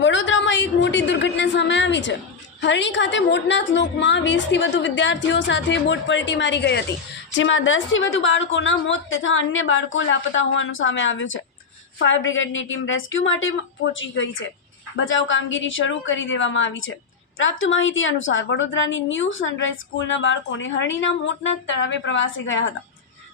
વડોદરામાં એક મોટી દુર્ઘટના સામે આવી છે। હરણી ખાતે મોટનાથ લોકમાં 20થી વધુ વિદ્યાર્થીઓ સાથે બોટ પલટી મારી ગઈ હતી, જેમાં 10થી વધુ બાળકોના મોત તથા અન્ય બાળકો લાપતા હોવાનું સામે આવ્યું છે। ફાયર બ્રિગેડની ટીમ રેસ્ક્યુ માટે પહોંચી ગઈ છે। બચાવ કામગીરી શરૂ કરી દેવામાં આવી છે। પ્રાપ્ત માહિતી અનુસાર વડોદરાની ન્યૂ સનરાઈઝ સ્કૂલના બાળકોને હરણીના મોટનાથ તળાવે પ્રવાસે ગયા હતા।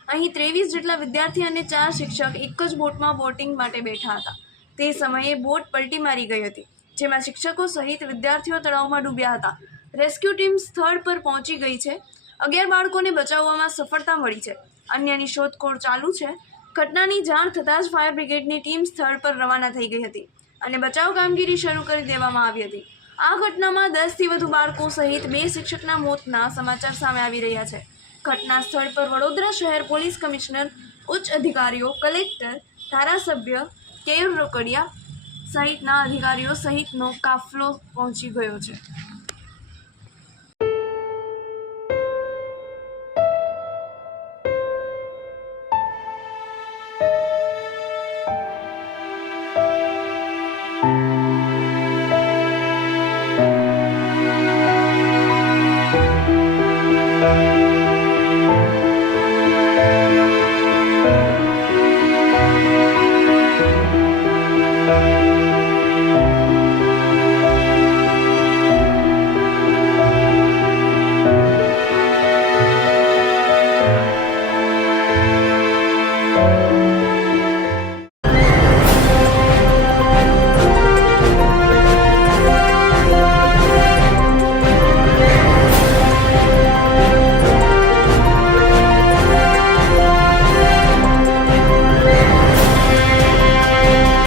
અહીં 23 જેટલા વિદ્યાર્થી અને 4 શિક્ષક એક જ બોટમાં બોટિંગ માટે બેઠા હતા। તે સમયે બોટ પલટી મારી ગઈ હતી, જેમાં શિક્ષકો સહિત વિદ્યાર્થીઓ તળાવમાં ડૂબ્યા હતા। રેસ્ક્યુ ટીમ સ્થળ પર પહોંચી ગઈ છે। 11 બાળકોને બચાવવામાં સફળતા મળી છે। અન્યની શોધખોળ ચાલુ છે। ઘટનાની જાણ થતાં જ ફાયર બ્રિગેડની ટીમ સ્થળ પર રવાના થઈ ગઈ હતી અને બચાવ કામગીરી શરૂ કરી દેવામાં આવી હતી। આ ઘટનામાં 10થી વધુ બાળકો સહિત 2 શિક્ષકના મોતના સમાચાર સામે આવી રહ્યા છે। ઘટના સ્થળ પર વડોદરા શહેર પોલીસ કમિશનર, ઉચ્ચ અધિકારીઓ, કલેક્ટર, ધારાસભ્ય કેયુર રોકડિયા સહિતના અધિકારીઓ સહિતનો કાફલો પહોંચી ગયો છે।